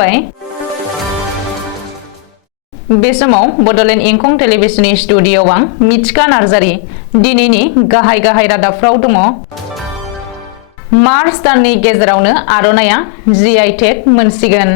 खुलुमबाय बे समाव बडलेण्ड इंखं टेलिभिजननि स्टुडिय'आव आं मिथिका नार्जारी दिनैनि गाहाय रादाबफ्राव दङ। मार्च दाननि गेजेरावनो आर'नाइया GI टेग मोनसिगोन।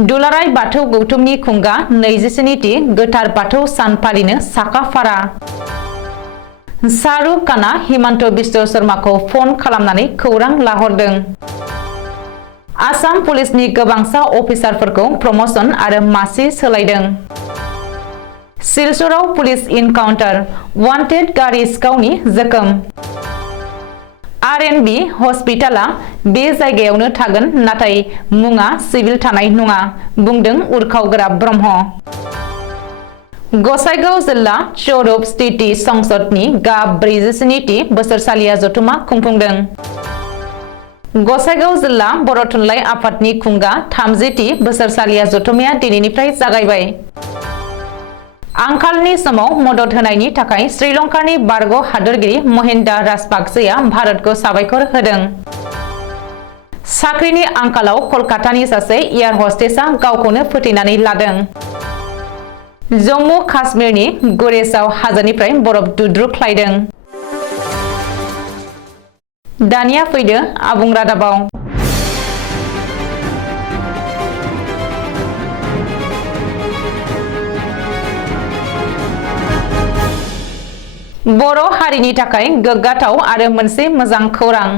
दुलाराय बाथौ गौथुमनि खुंगा 27थि गोथार बाथौ सान फालिनो साखाफारा। शाहरुख खाना हिमन्त बिश्व शर्माखौ फन खालामनानै खौरां लाहरदों। आसाम पुलिसनि गोबांसा अफिसारफोरखौ प्रमोशन आरो मासि सोलायदों। सिलचराव पुलिस इनकाउन्टार वान्टेड गारि सिखावनि जोखोम। R&B हस्पिटाला बे जायगायावनो थागोन नाथाय मुङा सिभिल थानाय नङा बुंदों उरखावग्रा ब्रह्म। गसाइगाव जिल्ला स्वरूप स्थिति संसदनि गाब 47थि बोसोरसालिया जथुमा खुंफुंदों। गसाइगाव जिल्ला बर' थुनलाइ आफादनि खुंगा 30थि बोसोरसालिया जथुमाया दिनैनिफ्राय जागायबाय। आंखालनि समाव मदद होनायनि थाखाय श्रीलंकानि बारग' हादोरगिरि महिन्दा राजपाक्सेया भारतखौ साबायखर होदों। साख्रिनि आंखालाव कलकातानि सासे एयार हस्टेसआ गावखौनो फोथैनानै लादों। जम्मु काश्मीरनि गुरेजआव हाजोनिफ्राय बरफ दुद्रुख्लायदों। दानिया फैदो आबुं रादाबाव। बर' हारिनि थाखाय गोग्गाथाव आरो मोनसे मोजां खौरां।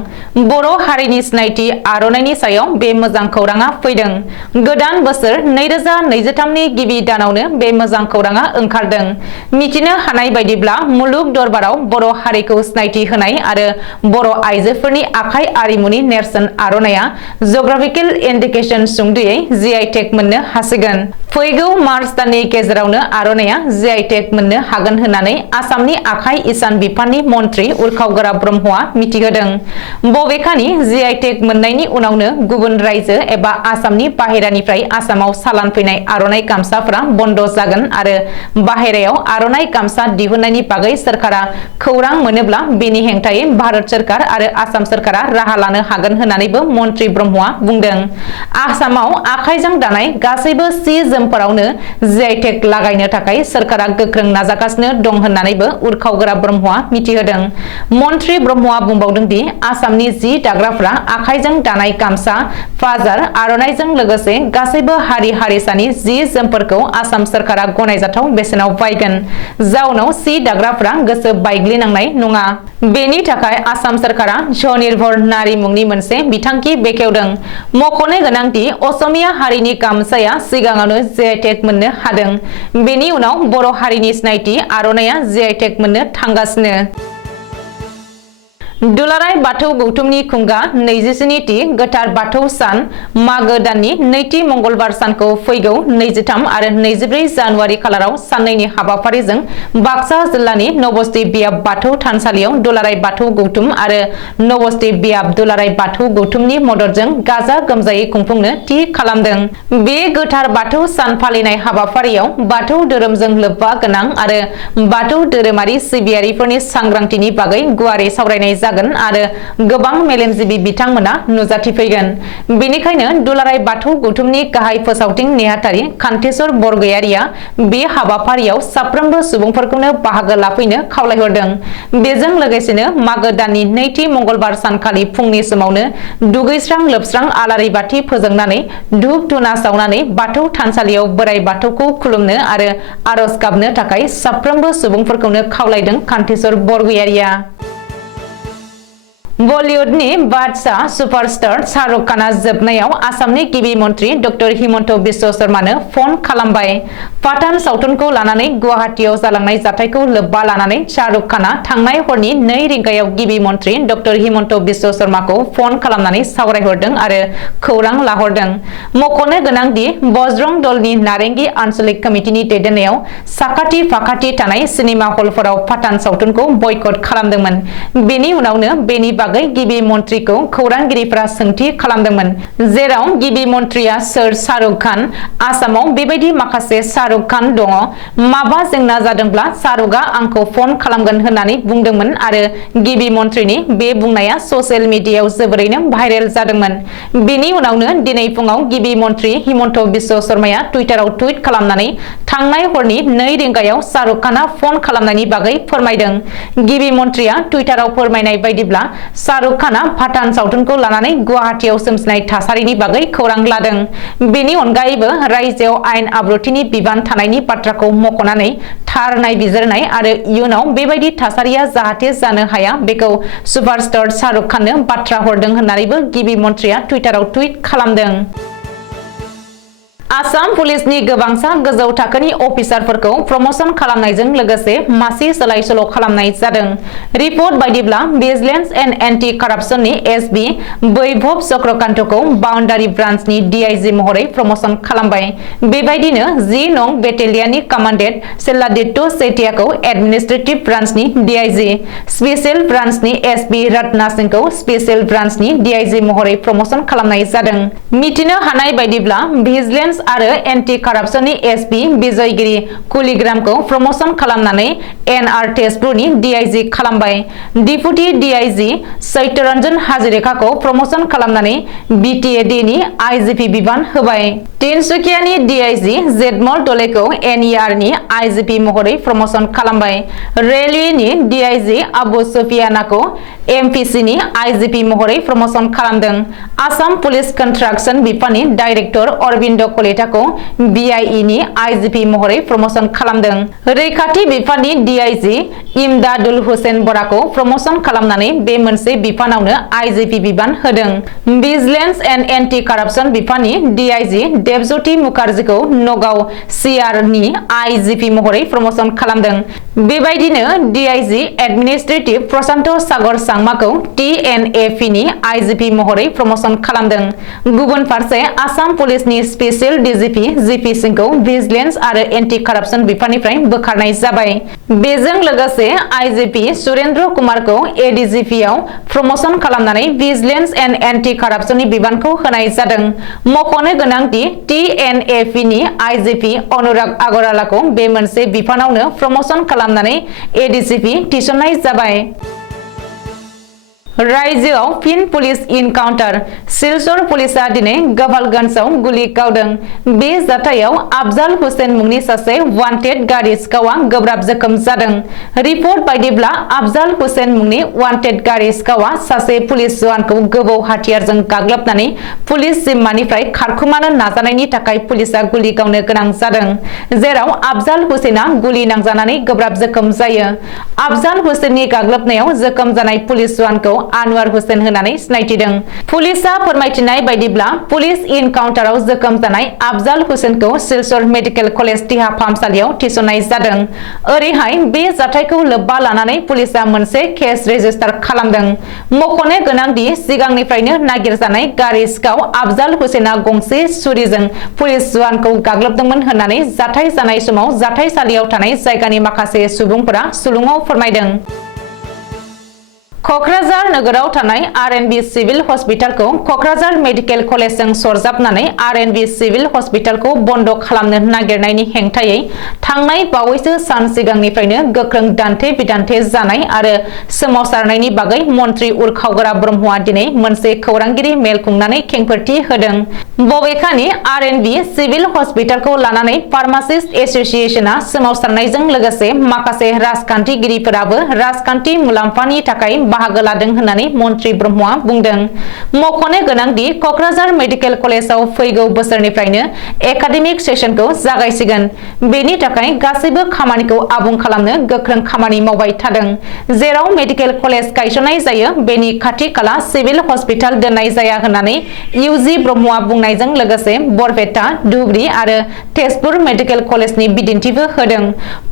बर' हारिनि सिनायथि आर'नाइनि सायाव बे मोजां खौराङा फैदों। गोदान बोसोर 2023नि गिबि दानावनो बे मोजां खौराङा ओंखारदों। मिथिनो हानाय बायदिब्ला मुलुग दरबाराव बर' हारिखौ सिनायथि होनाय आरो बर' आइजोफोरनि आखाइ आरिमुनि नेरसोन आर'नाइया जग्राफिकेल इन्डिकेसन सुंद'यै GI टेग मोननो हासिगोन। फैगौ मार्च दाननि गेजेरावनो आर'नाइया GI टेग मोननो हागोन होननानै आसामनि आखाइ इसान बिफाननि मन्थ्रि उरखावग्रा ब्रह्मआ मिथिहोदों। बबेखानि GI टेग मोननायनि उनावनो गुबुन रायजो एबा आसामनि बाहेरानिफ्राय आसामाव सालान फैनाय आर'नाइ गामसाफोरा बन्द जागोन आरो बाहेरायाव आर'नाइ गामसा दिहुननायनि बागै सोरखारा खौरां मोनोब्ला बेनि हेंथायै भारत सोरखार आरो आसाम सोरखारा राहा लानो हागोन होननानैबो मन्थ्रि ब्रह्मआ बुंदों। आसामाव आखाइजों दानाय गासैबो सि जोमफोरावनो GI टेग लागायनो थाखाय सोरखारा गोख्रों नाजागासिनो दं होननानैबो उरखावग्रा ब्रह्मआ मिथिहोदों। मन्थ्रि ब्रह्मआ बुंबावदों दि आसामनि जि दाग्राफ्रा आखाइजों दानाय गामसा, फाजार, आर'नाइजों लोगोसे गासैबो हारि हारिसानि जि जोमफोरखौ आसाम सोरखारा गनायजाथाव बेसेनाव बायगोन। जाउनाव सि दाग्राफ्रा गोसो बायग्लिनांनाय नङा। बेनि थाखाय आसाम सोरखारा स्वनिर्भर नारी मुंनि मोनसे बिथांखि बेखेवदों। मख'नो गोनांदि असमिया हारिनि गामसाया सिगाङावनो GI टेग मोननो हादों। बेनि उनाव बर' हारिनि सिनायथि आर'नाइया GI टेग मोननो थांगासिनो। दुलाराय बाथौ गौथुमनि खुंगा 27थि गोथार बाथौ सान मागो दाननि नैथि मंगलबार सानखौ फैगौ 23 आरो 24 जानुवारि खालाराव साननैनि हाबाफारिजों बाक्सा जिल्लानि नबस्ति बियाब बाथौ थानसालियाव दुलाराय बाथौ गौथुम आरो नबस्ति बियाब दुलाराय बाथौ गौथुमनि मददजों गाजा गोमजायै खुंफुंनो थि खालामदों। बे गोथार बाथौ सान फालिनाय हाबाफारियाव बाथौ धोरोमजों लोब्बा गोनां आरो बाथौ धोरोमारि सिबियारिफोरनि सांग्रांथिनि बागै गुवारै सावरायनाय जागोन आरो गोबां मेलेमजिबि बिथांमोना नुजाथिफैगोन। बेनिखायनो दुलाराय बाथौ गौथुमनि गाहाय फोसावथिं नेहाथारि कान्तेश्वर बरगयारिया बे हाबाफारियाव साफ्रोमबो सुबुंफोरखौनो बाहागो लाफैनो खावलायहरदों। बेजों लोगोसेनो मागो दाननि नैथि मंगलबार सानखालि फुंनि समावनो दुगैस्रां लोबस्रां आलारि बाथि फोजोंनानै धुप धुना सावनानै बाथौ थानसालियाव बोराइ बाथौखौ खुलुमनो आरो आरज गाबनो थाखाय साफ्रोमबो सुबुंफोरखौनो खावलायदों कान्तेश्वर बरगयारिया। बलिउडनि बादशाह सुपारस्टार शाहरुख खाना जोबनायाव आसामनि गिबि मन्थ्रि डक्टर हिमन्त बिश्व शर्मानो फन खालामबाय। पाठान सावथुनखौ लानानै गुवाहाटीआव जालांनाय जाथायखौ लोब्बा लानानै शाहरुख खाना थांनाय हरनि 2 रिंगायाव गिबि मन्थ्रि डक्टर हिमन्त बिश्व शर्माखौ फन खालामनानै सावरायहरदों आरो खौरां लाहरदों। मख'नो गोनांदि बजरंग दलनि नारेंगी आन्चलिक कमिटिनि दैदेननायाव साखाथि फाखाथि थानाय सिनेमा हलफोराव पाठान सावथुनखौ बयकट खालामदोंमोन। बेनि उनावनो बेनि बागै गिबि मन्थ्रिखौ खौरांगिरिफ्रा सोंथि खालामदोंमोन, जेराव गिबि मन्थ्रिया सोर शाहरुख खान, आसामाव बेबायदि माखासे शाहरुख शाहरुख खान दङ माबा जेंना जादोंब्ला शाहरुखआ आंखौ फन खालामगोन होननानै बुंदोंमोन आरो गिबि मन्थ्रिनि बे बुंनाया ससियेल मिडियायाव जोबोरैनो भाइरेल जादोंमोन। बेनि उनावनो दिनै फुङाव गिबि मन्थ्रि हिमन्त बिश्व शर्माया टुइटाराव टुइट खालामनानै थांनाय हरनि 2 रिंगायाव शाहरुख खानआ फन खालामनायनि बागै फोरमायदों। गिबि मन्थ्रिया टुइटाराव फोरमायनाय बायदिब्ला शाहरुख खानआ पाठान सावथुनखौ लानानै गुवाहाटीयाव सोमजिनाय थासारिनि बागै खौरां लादों। बेनि अनगायैबो रायजोआव आयेन आब्रुथिनि बिबान थानायनि बाथ्राखौ मख'नानै थार नायबिजिरनाय आरो इयुनाव बेबायदि थासारिया जाहाथे जानो हाया बेखौ सुपारस्टार शाहरुख खाननो बाथ्रा हरदों होननानैबो गिबि मन्थ्रिया टुइटाराव टुइट खालामदों। आसाम पुलिसनि गोबांसा गोजौ थाखोनि अफिसारफोरखौ प्रमोशन खालामनायजों लोगोसे मासि सोलाय-सोल' खालामनाय जादों। रिपर्ट बायदिब्ला भिजिलेन्स एन्ड एन्टी कराप्शननि एसपि वैभव चक्रकान्तखौ बाउन्डारि ब्रान्चनि डिआइजि महरै प्रमोशन खालामबाय। बेबायदिनो 10 नं बेटेलियननि कमान्डेन्ट सेल्लादित्य सेठियाखौ एडमिनिस्ट्रेटिभ ब्रान्चनि डिआइजि, स्पेशल ब्रान्चनि एसपि रत्ना सिंहखौ स्पेशल ब्रान्चनि डिआइजि महरै प्रमोशन खालामनाय जादों। मिथिनो हानाय बायदिब्ला भिजिलेन्स आरो एन्टी कराप्शननि एसपि बिजयगिरि कुलिग्रामखौ प्रमोशन खालामनानै एनआर तेजपुरनि डिआइजि खालामबाय। डिपुटि डिआइजि चैतरन्जन हाजरिकाखौ प्रमोशन खालामनानै बिटिएडिनि आइजिपि बिबान होबाय। तिनसुकियानि डिआइजि जेडमल दलेखौ एनइआरनि आइजिपि महरै प्रमोशन खालामबाय। रेलवेनि डिआइजि आबु सुफियानाखौ एमपिसिनि आइजिपि महरै प्रमोशन खालामदों। आसाम पुलिस कन्ट्राक्शन बिफाननि डाइरेक्टर अरविन्द कलेटाखौ बिआइइनि आइजिपि महरै प्रमोशन खालामदों। रैखाथि बिफाननि डिआइजि इमदादुल हुसेन बराखौ प्रमोशन खालामनानै बे मोनसे बिफानावनो आइजिपि बिबान होदों। भिजिलेन्स एन्ड एन्टी कराप्शन बिफाननि डिआइजि देबज्योति मुखार्जीखौ नगाव सिआरनि आइजिपि महरै प्रमोशन खालामदों। बेबायदिनो डिआइजि एडमिनिस्ट्रेटिभ प्रशान्त सागर सांमाखौ टिएनएपिनि आइजिपि महरै प्रमोशन खालामदों। गुबुन फारसे आसाम पुलिसनि स्पेशल डिजिपि जिपि सिंहखौ भिजिलेन्स आरो एन्टी कराप्शन बिफाननिफ्राय बोखारनाय जाबाय। बेजों लोगोसे आइजिपि सुरेन्द्र कुमारखौ एडिजिपिआव प्रमोशन खालामनानै भिजिलेन्स एन्ड एन्टी कराप्शननि बिबानखौ होनाय जादों। मख'नो गोनांदि टिएनएपिनि आइजिपि अनुराग आगरवालाखौ बे मोनसे बिफानावनो प्रमोशन खालामनानै एडिजिपि थिसननाय जाबाय। रायजोआव फिन पुलिस इनकाउन्टार सिलचर पुलिसा दिनै गोपालगन्जआव गुलि गावदों। बे जाथायाव आफजाल हुसेन मुंनि सासे वान्टेड गारि सिखावआ गोब्राब जोखोम जादों। रिपर्ट बायदिब्ला आफजाल हुसेन मुंनि वान्टेड गारि सिखावआ सासे पुलिस जवानखौ गोबौ हाथियारजों गाग्लोबनानै पुलिस जिम्मानिफ्राय खारखोमानो नाजानायनि थाखाय पुलिसा गुलि गावनो गोनां जादों, जेराव आफजाल हुसेना गुलि नांजानानै गोब्राब जोखोम जायो। आफजाल हुसेननि गाग्लोबनायाव जोखोम जानाय पुलिस जवानखौ आनवार हुसेन होननानै सिनायथिदों। पुलिसा फोरमायथिनाय बायदिब्ला पुलिस इनकाउन्टाराव जोखोम जानाय आफजाल हुसेनखौ सिलचर मेडिकेल कलेज देहा फाहामसालियाव थिसननाय जादों। ओरैहाय बे जाथायखौ लोब्बा लानानै पुलिसा मोनसे केस रेजिस्टार खालामदों। मख'नो गोनांदि सिगांनिफ्रायनो नागिरजानाय गारि सिखाव आफजाल हुसेना गंसे सुरिजों पुलिस जवानखौ गाग्लोबदोंमोन होननानै जाथाय जानाय समाव जाथायसालियाव थानाय जायगानि माखासे सुबुंफोरा सुलुङाव फोरमायदों। क'क्राझार नोगोराव थानाय आरएनबि सिभिल हस्पिटालखौ क'क्राझार मेडिकेल कलेजजों सरजाबनानै आरएनबि सिभिल हस्पिटालखौ बन्द खालामनो नागिरनायनि हेंथायै थांनाय बावैसो सान सिगांनिफ्रायनो गोख्रों दान्थे-बिदान्थे जानाय आरो सोमावसारनायनि बागै मन्त्रि उरखावगोरा ब्रह्मआ दिनै मोनसे खौरांगिरि मेल खुंनानै खेंफोरथि होदों। बबेखानि आरएनबि सिभिल हस्पिटालखौ लानानै फार्मासिस्ट एस'सिएशनआ सोमावसारनायजों लोगोसे माखासे राजखान्थिगिरिफोराबो राजखान्थि मुलाम्फानि थाखाय बाहागो लादों होननानै मन्त्रि ब्रह्मआ बुंदों। मख'नो गोनांदि क'क्राझार मेडिकेल कलेजाव फैगौ बोसोरनिफ्रायनो एकाडेमिक सेसनखौ जागायसिगोन। बेनि थाखाय गासैबो खामानिखौ आबुं खालामनो गोख्रों खामानि मावबाय थादों। जेराव मेडिकेल कलेज गायसननाय जायो बेनि खाथि-खाला सिभिल हस्पिटाल दोननाय जाया होननानै इउजि ब्रह्मआ बुंनायजों लोगोसे बरपेटा, धुबरी आरो तेजपुर मेडिकेल कलेजनि बिदिन्थिबो होदों।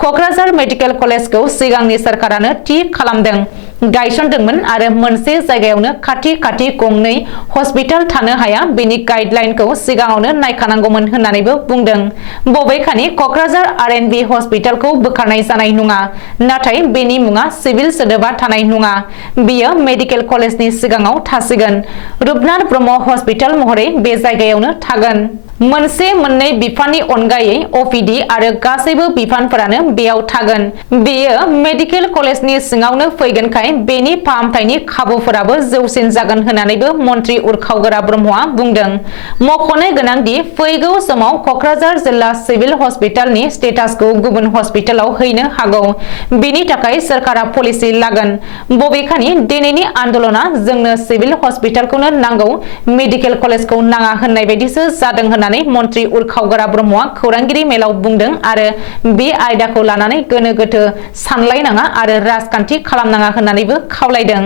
क'क्राझार मेडिकेल कलेजखौ सिगांनि सोरखारानो थि खालामदों, गायसनदोंमोन आरो मोनसे जायगायावनो खाथि-खाथि गंनै हस्पिटाल थानो हाया बेनि गाइडलाइनखौ सिगाङावनो नायखानांगौमोन होननानैबो बुंदों। बबेखानि क'क्राझार आरएनबि हस्पिटालखौ बोखारनाय जानाय नङा, नाथाय बेनि मुङा सिभिल सोदोबा थानाय नङा। बेयो मेडिकेल कलेजनि सिगाङाव थासिगोन। रुपनाथ ब्रह्म हस्पिटाल महरै बे जायगायावनो थागोन। मोनसे मोननै बिफाननि अनगायै OPD आरो गासैबो बिफानफोरानो बेयाव थागोन। बेयो मेडिकेल कलेजनि सिङावनो फैगोनखाय बेनि फाहामथायनि खाबुफोराबो जौसिन जागोन होननानैबो मन्त्रि उरखावगोरा ब्रह्मआ बुंदों। मख'नो गोनांदि फैगौ समाव क'क्राझार जिल्ला सिभिल हस्पिटालनि स्टेटासखौ गुबुन हस्पिटालाव हैनो हागौ। बेनि थाखाय सोरखारा पलिसि लागोन। बबेखानि दिनैनि आन्दोलना जोंनो सिभिल हस्पिटालखौनो नांगौ, मेडिकेल कलेजखौ नाङा होननाय बायदिसो जादों होननानै मन्त्रि उरखावगोरा ब्रह्मआ खौरांगिरि मेलाव बुंदों आरो बे आयदाखौ लानानै गोनो गोथो सानलायनाङा आरो राजखान्थि खालामनाङा होननानैबो खावलायदों।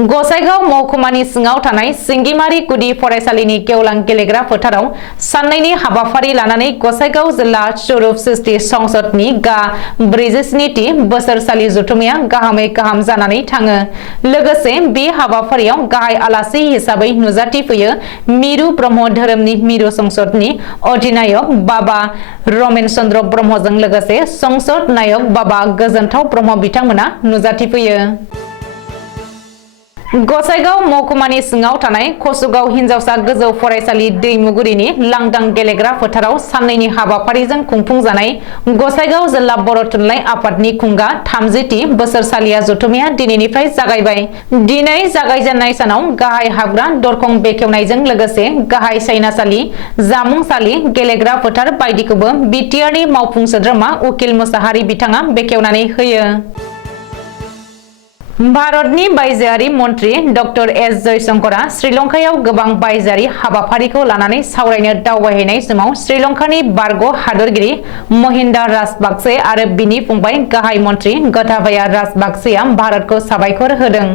गसाइगाव महकुमानि सिङाव थानाय सिंगिमारि गुदि फरायसालिनि गेवलां गेलेग्रा फोथाराव साननैनि हाबाफारि लानानै गसाइगाव जिल्ला स्वरूप सृष्टि संसदनि गा 47थि बोसोरसालि जथुम्माया गाहामै गाहाम जानानै थाङो। लोगोसे बे हाबाफारियाव गाहाय आलासि हिसाबै नुजाथिफैयो मिरु ब्रह्म धोरोमनि मिरु संसदनि अधिनायक बाबा रमेन चन्द्र ब्रह्मजों लोगोसे संसद नायक बाबा गोजोनथाव ब्रह्म बिथांमोना नुजाथिफैयो। गसाइगाव महकुमानि सिङाव थानाय कसुगाव हिनजावसा गोजौ फरायसालि दैमुगुरिनि लांदां गेलेग्रा फोथाराव साननैनि हाबाफारिजों खुंफुंजानाय गसाइगाव जिल्ला बर' थुनलाइ आफादनि खुंगा 30थि बोसोरसालिया जथुम्माया दिनैनिफ्राय जागायबाय। दिनै जागायजेननाय सानाव गाहाय हाबग्रा दरखं बेखेवनायजों लोगोसे गाहाय सायनासालि, जामुंसालि, गेलेग्रा फोथार बायदिखौबो बिटिआरनि मावफुं सोद्रोमा उकिल मोसाहारि बिथाङा बेखेवनानै होयो। भारतनि बायजोआरि मन्त्रि डक्टर एस जयशंकरआ श्रीलंकायाव गोबां बायजोआरि हाबाफारिखौ लानानै सावरायनो दावबायहैनाय समाव श्रीलंकानि बारग' हादरगिरि महिंदा राजपाक्से आरो बिनि फंबाय गाहाय मन्त्रि गोटाबाया राजपाक्सेआ भारतखौ साबायखर होदों।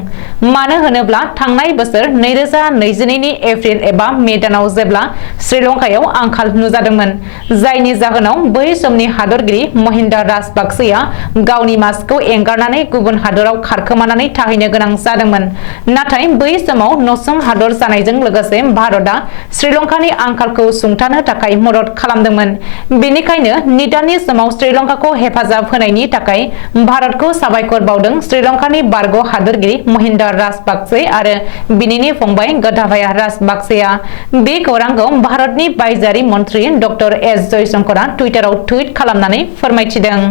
मानो होनोब्ला थांनाय बोसोर 2022नि एप्रिल एबा मे दानाव जेब्ला श्रीलंकायाव आंखाल नुजादोंमोन, जायनि जाहोनाव बै समनि हादरगिरि महिंदा राजपाक्सेआ गावनि मासिखौ एंगारनानै गुबुन हादराव खारखोमा थाहैनो गोनां जादोंमोन। नाथाय बै समाव नसुं हादर जानायजों लोगोसे भारतआ श्रीलंकानि आंखालखौ सुंथानो थाखाय मदद खालामदोंमोन। बेनिखायनो निदाननि समाव श्रीलंकाखौ हेफाजाब होनायनि थाखाय भारतखौ साबायखर बावदों श्रीलंकानि बारग' हादरगिरि महिंदा राजपाक्से आरो बिनिनि फंबाय गोटाबाया राजपाक्सेआ। बे खौरांखौ भारतनि बायजोआरि मन्त्रि डक्टर एस जयशंकरआ टुइटाराव टुइट खालामनानै फोरमायथिदों।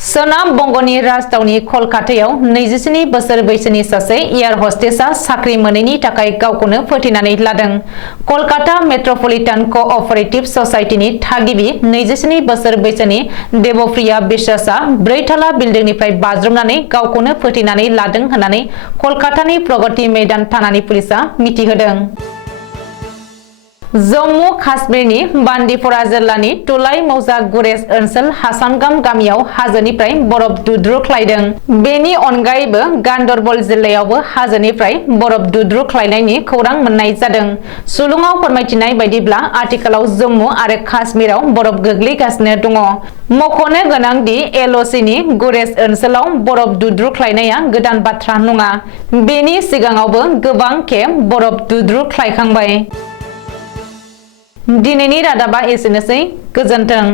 सोनाब बंग'नि राजथावनि कलकातायाव 27 बोसोर बैसोनि सासे एयार हस्टेसआ साख्रि मोनैनि थाखाय गावखौनो फोथैनानै लादों। कलकाता मेट्रपलिटान क'अपारेटिभ ससाइटिनि थागिबि 27 बोसोर बैसोनि देबप्रिया बिश्वासआ 4 थाला बिल्डिंनिफ्राय बाज्रुमनानै गावखौनो फोथैनानै लादों होननानै कलकातानि प्रगति मैदान थानानि पुलिसआ मिथिहोदों। जम्मु काश्मीरनि बान्दिप'रा जिल्लानि तुलाई मौजा गुरेज ओनसोल हासानगाम गामियाव हाजोनिफ्राय बरफ दुद्रुख्लायदों। बेनि अनगायैबो गान्दरबल जिल्लायावबो हाजोनिफ्राय बरफ दुद्रुख्लायनायनि खौरां मोननाय जादों। सुलुङाव फोरमायथिनाय बायदिब्ला आथिखालाव जम्मु आरो काश्मीराव बरफ गोग्लैगासिनो दङ। मख'नो गोनांदि LOCनि गुरेज ओनसोलाव बरफ दुद्रुख्लायनाया गोदान बाथ्रा नङा। बेनि सिगाङावबो गोबां खेब बरफ दुद्रुख्लायखांबाय। दिनैनि रादाबा एसेनोसै। गोजोन्थों।